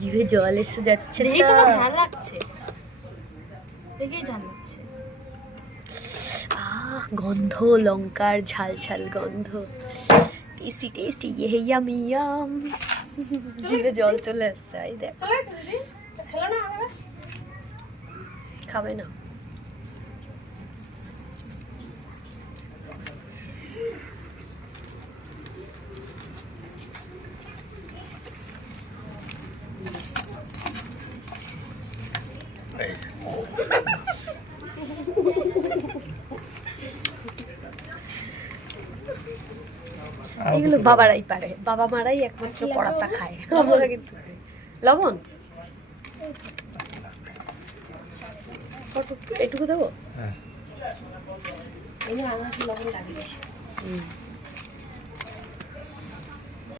জিভে জল এসে যাচ্ছে, ঝাল লাগছে, দেখেই ঝাল লাগছে। গন্ধ, লঙ্কার ঝাল ঝাল গন্ধ, টেস্টি টেস্টি, ইয়ামি ইয়াম। জিভে জল চলে আসছে। এই দেখ, খাবে না? এগুলো বাবারাই পারে, বাবা মারাই একমাত্র পড়াটা খায়, আমরা কিন্তু। লবণ এটুকু দেবো? হ্যাঁ, লবণ লাগে।